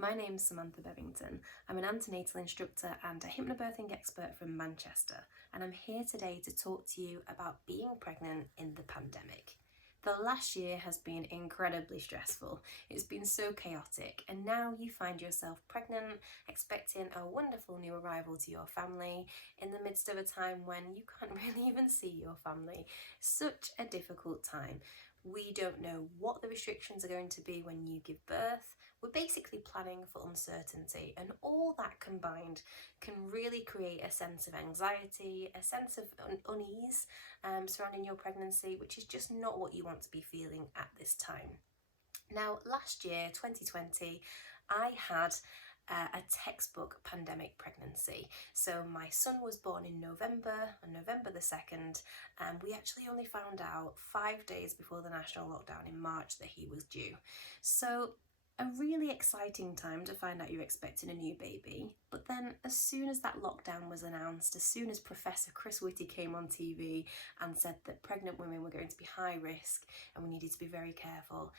My name's Samantha Bevington. I'm an antenatal instructor and a hypnobirthing expert from Manchester, and I'm here today to talk to you about being pregnant in the pandemic. The last year has been incredibly stressful. It's been so chaotic, and now you find yourself pregnant, expecting a wonderful new arrival to your family in the midst of a time when you can't really even see your family. Such a difficult time. We don't know what the restrictions are going to be when you give birth. We're basically planning for uncertainty, and all that combined can really create a sense of anxiety, a sense of unease surrounding your pregnancy, which is just not what you want to be feeling at this time. Now, last year, 2020, I had a textbook pandemic pregnancy. So my son was born in November, on November the 2nd, and we actually only found out 5 days before the national lockdown in March that he was due. So a really exciting time to find out you're expecting a new baby. But then as soon as that lockdown was announced, as soon as Professor Chris Whitty came on TV and said that pregnant women were going to be high risk and we needed to be very careful,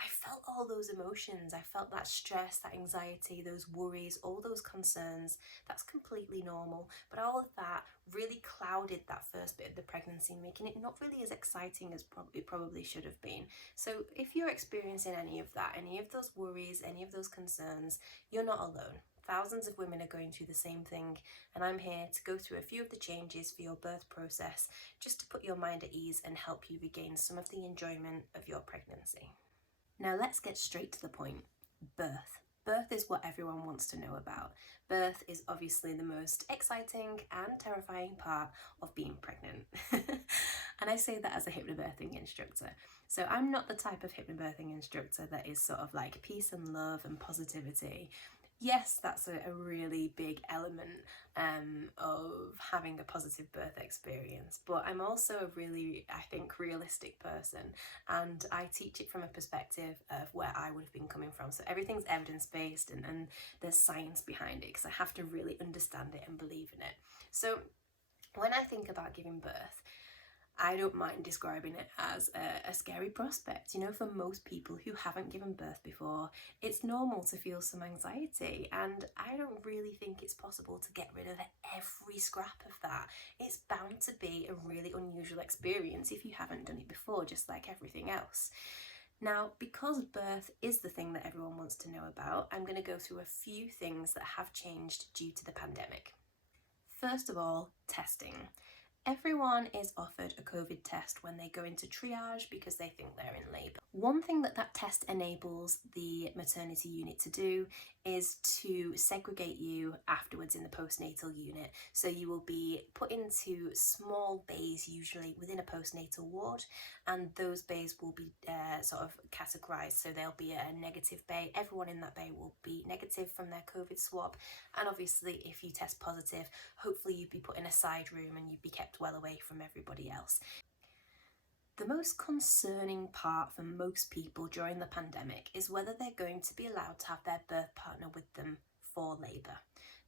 I felt all those emotions. I felt that stress, that anxiety, those worries, all those concerns. That's completely normal. But all of that really clouded that first bit of the pregnancy, making it not really as exciting as it probably should have been. So if you're experiencing any of that, any of those worries, any of those concerns, you're not alone. Thousands of women are going through the same thing, and I'm here to go through a few of the changes for your birth process, just to put your mind at ease and help you regain some of the enjoyment of your pregnancy. Now let's get straight to the point. Birth. Birth is what everyone wants to know about. Birth is obviously the most exciting and terrifying part of being pregnant. And I say that as a hypnobirthing instructor. So I'm not the type of hypnobirthing instructor that is sort of like peace and love and positivity. Yes, that's a really big element of having a positive birth experience, but I'm also a really, I think, realistic person, and I teach it from a perspective of where I would have been coming from. So everything's evidence-based and there's science behind it, because I have to really understand it and believe in it. So when I think about giving birth, I don't mind describing it as a scary prospect. You know, for most people who haven't given birth before, it's normal to feel some anxiety, and I don't really think it's possible to get rid of every scrap of that. It's bound to be a really unusual experience if you haven't done it before, just like everything else. Now, because birth is the thing that everyone wants to know about, I'm going to go through a few things that have changed due to the pandemic. First of all, testing. Everyone is offered a COVID test when they go into triage because they think they're in labour. One thing that test enables the maternity unit to do is to segregate you afterwards in the postnatal unit. So you will be put into small bays, usually within a postnatal ward, and those bays will be sort of categorised. So there'll be a negative bay. Everyone in that bay will be negative from their COVID swab, and obviously if you test positive, hopefully you'd be put in a side room and you'd be kept well away from everybody else. The most concerning part for most people during the pandemic is whether they're going to be allowed to have their birth partner with them for labour.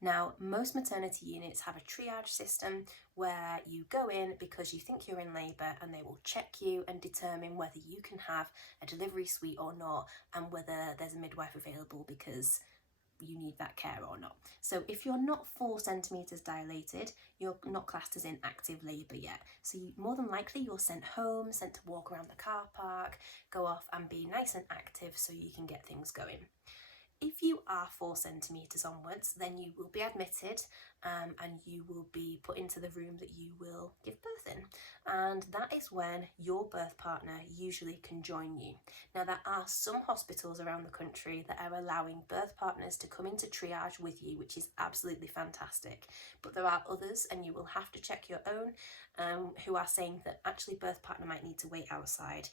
Now, most maternity units have a triage system where you go in because you think you're in labour, and they will check you and determine whether you can have a delivery suite or not, and whether there's a midwife available because you need that care or not. So if you're not 4 centimetres dilated, you're not classed as in active labour yet. So more than likely you're sent home, sent to walk around the car park, go off and be nice and active so you can get things going. If you are 4 centimetres onwards, then you will be admitted and you will be put into the room that you will give birth in. And that is when your birth partner usually can join you. Now, there are some hospitals around the country that are allowing birth partners to come into triage with you, which is absolutely fantastic. But there are others, and you will have to check your own, who are saying that actually birth partner might need to wait outside.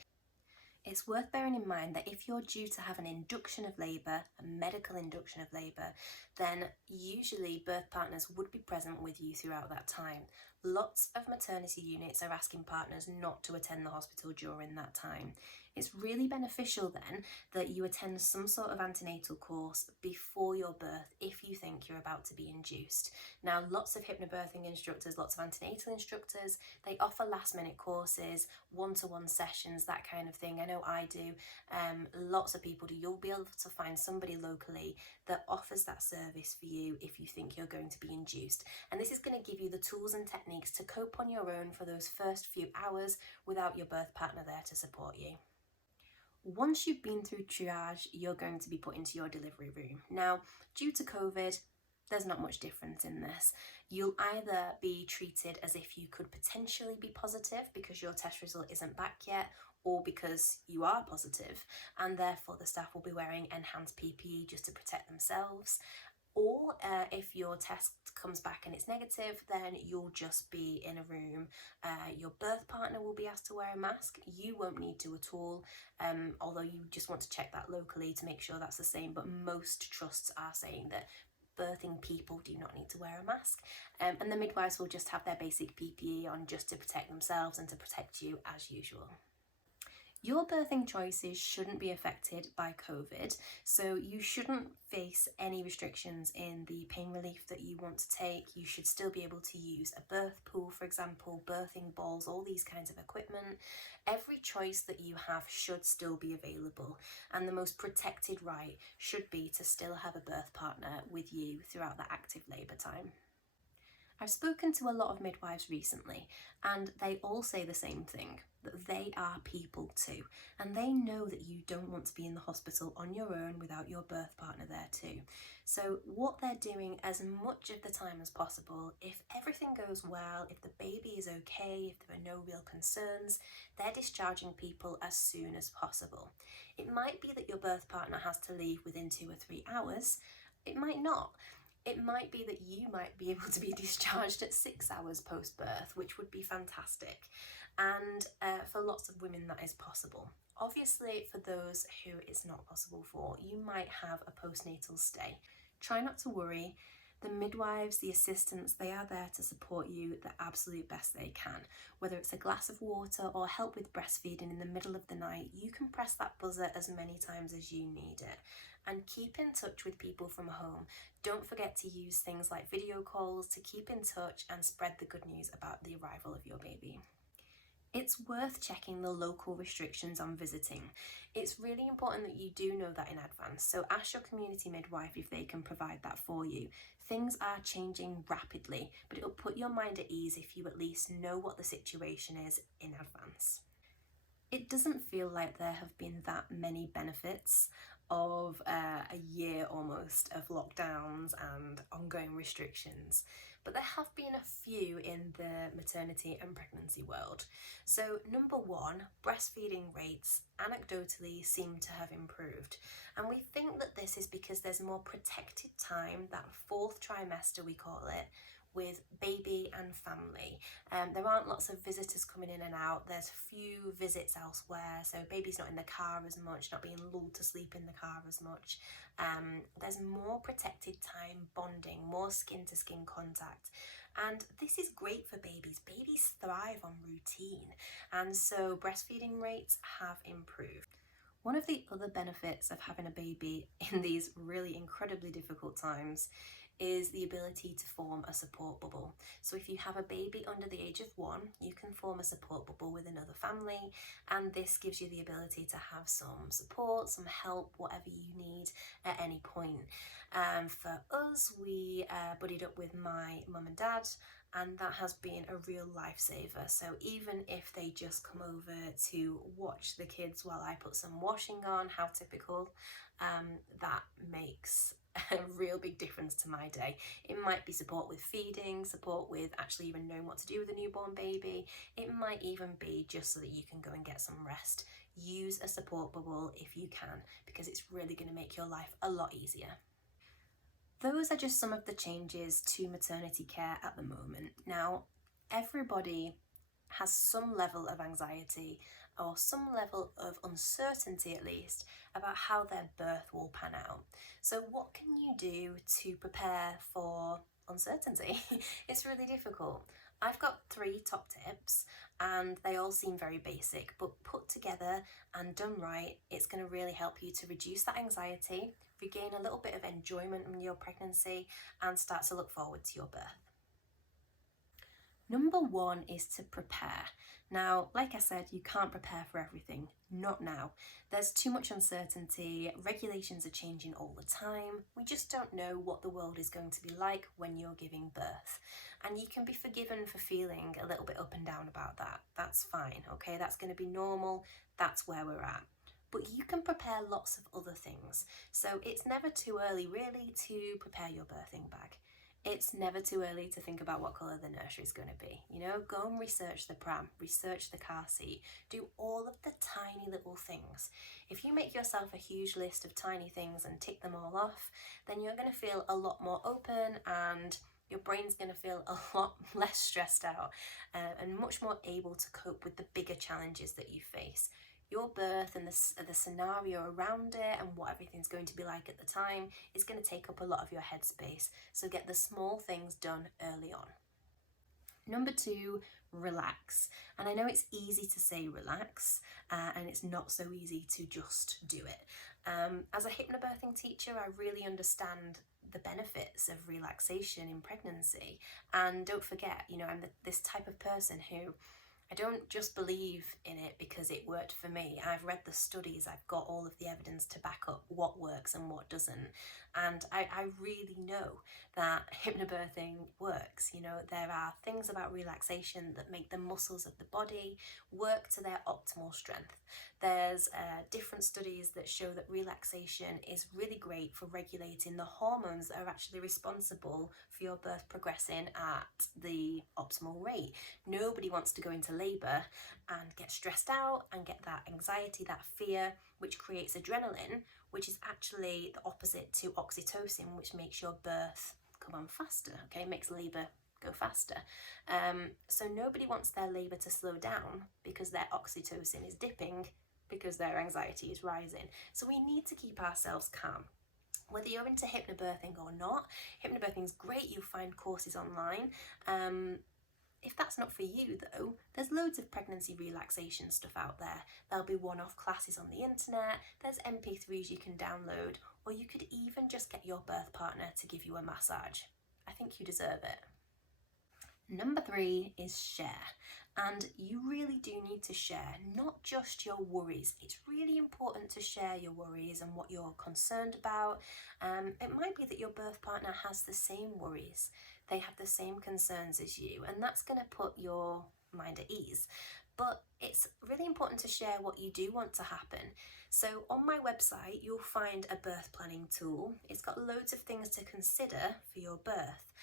It's worth bearing in mind that if you're due to have an induction of labour, a medical induction of labour, then usually birth partners would be present with you throughout that time. Lots of maternity units are asking partners not to attend the hospital during that time. It's really beneficial then that you attend some sort of antenatal course before your birth if you think you're about to be induced. Now, lots of hypnobirthing instructors, lots of antenatal instructors, they offer last minute courses, one-to-one sessions, that kind of thing. I know I do. Lots of people do. You'll be able to find somebody locally that offers that service for you if you think you're going to be induced. And this is going to give you the tools and techniques to cope on your own for those first few hours without your birth partner there to support you. Once you've been through triage, you're going to be put into your delivery room. Now, due to COVID, there's not much difference in this. You'll either be treated as if you could potentially be positive because your test result isn't back yet, or because you are positive, and therefore the staff will be wearing enhanced PPE just to protect themselves. Or if your test comes back and it's negative, then you'll just be in a room. Your birth partner will be asked to wear a mask. You won't need to at all, although you just want to check that locally to make sure that's the same. But most trusts are saying that birthing people do not need to wear a mask. And the midwives will just have their basic PPE on just to protect themselves and to protect you as usual. Your birthing choices shouldn't be affected by COVID, so you shouldn't face any restrictions in the pain relief that you want to take. You should still be able to use a birth pool, for example, birthing balls, all these kinds of equipment. Every choice that you have should still be available, and the most protected right should be to still have a birth partner with you throughout the active labour time. I've spoken to a lot of midwives recently, and they all say the same thing, that they are people too, and they know that you don't want to be in the hospital on your own without your birth partner there too. So what they're doing as much of the time as possible, if everything goes well, if the baby is okay, if there are no real concerns, they're discharging people as soon as possible. It might be that your birth partner has to leave within 2 or 3 hours. It might not. It might be that you might be able to be discharged at 6 hours post-birth, which would be fantastic. And for lots of women, that is possible. Obviously, for those who it's not possible for, you might have a postnatal stay. Try not to worry. The midwives, the assistants, they are there to support you the absolute best they can. Whether it's a glass of water or help with breastfeeding in the middle of the night, you can press that buzzer as many times as you need it. And keep in touch with people from home. Don't forget to use things like video calls to keep in touch and spread the good news about the arrival of your baby. It's worth checking the local restrictions on visiting. It's really important that you do know that in advance, so ask your community midwife if they can provide that for you. Things are changing rapidly, but it'll put your mind at ease if you at least know what the situation is in advance. It doesn't feel like there have been that many benefits of a year almost of lockdowns and ongoing restrictions, but there have been a few in the maternity and pregnancy world. So number one, breastfeeding rates anecdotally seem to have improved, and we think that this is because there's more protected time, that 4th trimester we call it, with baby and family. There aren't lots of visitors coming in and out. There's few visits elsewhere, so baby's not in the car as much, not being lulled to sleep in the car as much. There's more protected time, bonding, more skin to skin contact. And this is great for babies. Babies thrive on routine, and so breastfeeding rates have improved. One of the other benefits of having a baby in these really incredibly difficult times is the ability to form a support bubble. So if you have a baby under the age of 1, you can form a support bubble with another family, and this gives you the ability to have some support, some help, whatever you need at any point. For us, we buddied up with my mum and dad, and that has been a real lifesaver. So even if they just come over to watch the kids while I put some washing on, how typical, that makes a real big difference to my day. It might be support with feeding, support with actually even knowing what to do with a newborn baby. It might even be just so that you can go and get some rest. Use a support bubble if you can, because it's really going to make your life a lot easier. Those are just some of the changes to maternity care at the moment. Now, everybody has some level of anxiety or some level of uncertainty, at least, about how their birth will pan out. So what can you do to prepare for uncertainty? It's really difficult. I've got 3 top tips and they all seem very basic, but put together and done right, it's going to really help you to reduce that anxiety, regain a little bit of enjoyment in your pregnancy, and start to look forward to your birth. Number 1 is to prepare. Now, like I said, you can't prepare for everything, not now. There's too much uncertainty, regulations are changing all the time, we just don't know what the world is going to be like when you're giving birth. And you can be forgiven for feeling a little bit up and down about that. That's fine, okay? That's going to be normal, that's where we're at. But you can prepare lots of other things. So it's never too early really to prepare your birthing bag. It's never too early to think about what colour the nursery is going to be. You know, go and research the pram, research the car seat, do all of the tiny little things. If you make yourself a huge list of tiny things and tick them all off, then you're going to feel a lot more open and your brain's going to feel a lot less stressed out and much more able to cope with the bigger challenges that you face. Your birth and the scenario around it and what everything's going to be like at the time is going to take up a lot of your headspace. So get the small things done early on. Number 2, relax. And I know it's easy to say relax and it's not so easy to just do it. As a hypnobirthing teacher, I really understand the benefits of relaxation in pregnancy. And don't forget, you know, I'm this type of person who I don't just believe in it because it worked for me. I've read the studies, I've got all of the evidence to back up what works and what doesn't. And I really know that hypnobirthing works. You know, there are things about relaxation that make the muscles of the body work to their optimal strength. There's different studies that show that relaxation is really great for regulating the hormones that are actually responsible for your birth progressing at the optimal rate. Nobody wants to go into labour and get stressed out and get that anxiety, that fear, which creates adrenaline, which is actually the opposite to oxytocin, which makes your birth come on faster, okay, makes labour go faster. So nobody wants their labour to slow down because their oxytocin is dipping because their anxiety is rising. So we need to keep ourselves calm. Whether you're into hypnobirthing or not, hypnobirthing is great, you'll find courses online. If that's not for you though, there's loads of pregnancy relaxation stuff out there. There'll be one-off classes on the internet, there's MP3s you can download, or you could even just get your birth partner to give you a massage. I think you deserve it. Number 3 is share. And you really do need to share, not just your worries. It's really important to share your worries and what you're concerned about. It might be that your birth partner has the same worries. They have the same concerns as you, and that's going to put your mind at ease. But it's really important to share what you do want to happen. So on my website, you'll find a birth planning tool. It's got loads of things to consider for your birth.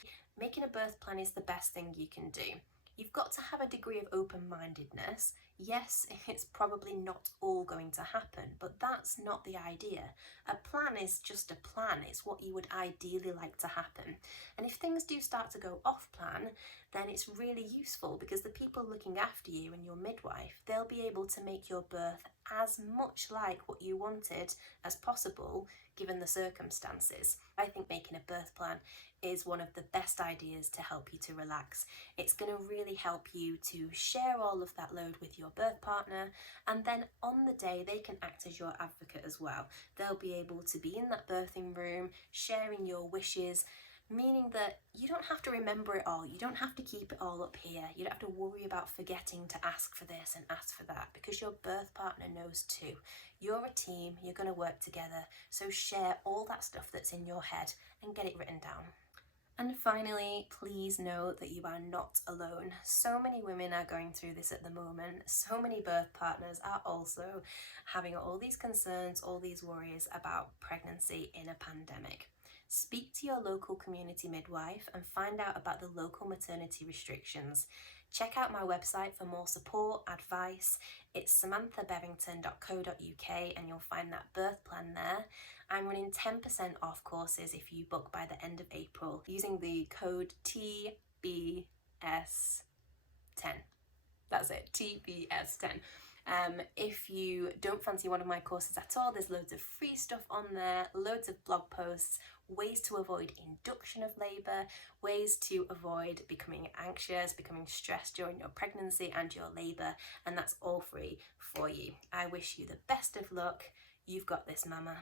Making a birth plan is the best thing you can do. You've got to have a degree of open-mindedness. Yes, it's probably not all going to happen, but that's not the idea. A plan is just a plan. It's what you would ideally like to happen. And if things do start to go off plan, then it's really useful because the people looking after you and your midwife, they'll be able to make your birth as much like what you wanted as possible given the circumstances. I think making a birth plan is one of the best ideas to help you to relax. It's going to really help you to share all of that load with your birth partner, and then on the day they can act as your advocate as well. They'll be able to be in that birthing room sharing your wishes, meaning that you don't have to remember it all, you don't have to keep it all up here, you don't have to worry about forgetting to ask for this and ask for that, because your birth partner knows too. You're a team, you're going to work together, so share all that stuff that's in your head and get it written down. And finally, please know that you are not alone. So many women are going through this at the moment. So many birth partners are also having all these concerns, all these worries about pregnancy in a pandemic. Speak to your local community midwife and find out about the local maternity restrictions. Check out my website for more support, advice. It's samanthabevington.co.uk and you'll find that birth plan there. I'm running 10% off courses if you book by the end of April using the code TBS10. That's it, TBS10. If you don't fancy one of my courses at all, there's loads of free stuff on there, loads of blog posts, ways to avoid induction of labour, ways to avoid becoming anxious, becoming stressed during your pregnancy and your labour, and that's all free for you. I wish you the best of luck. You've got this, Mama.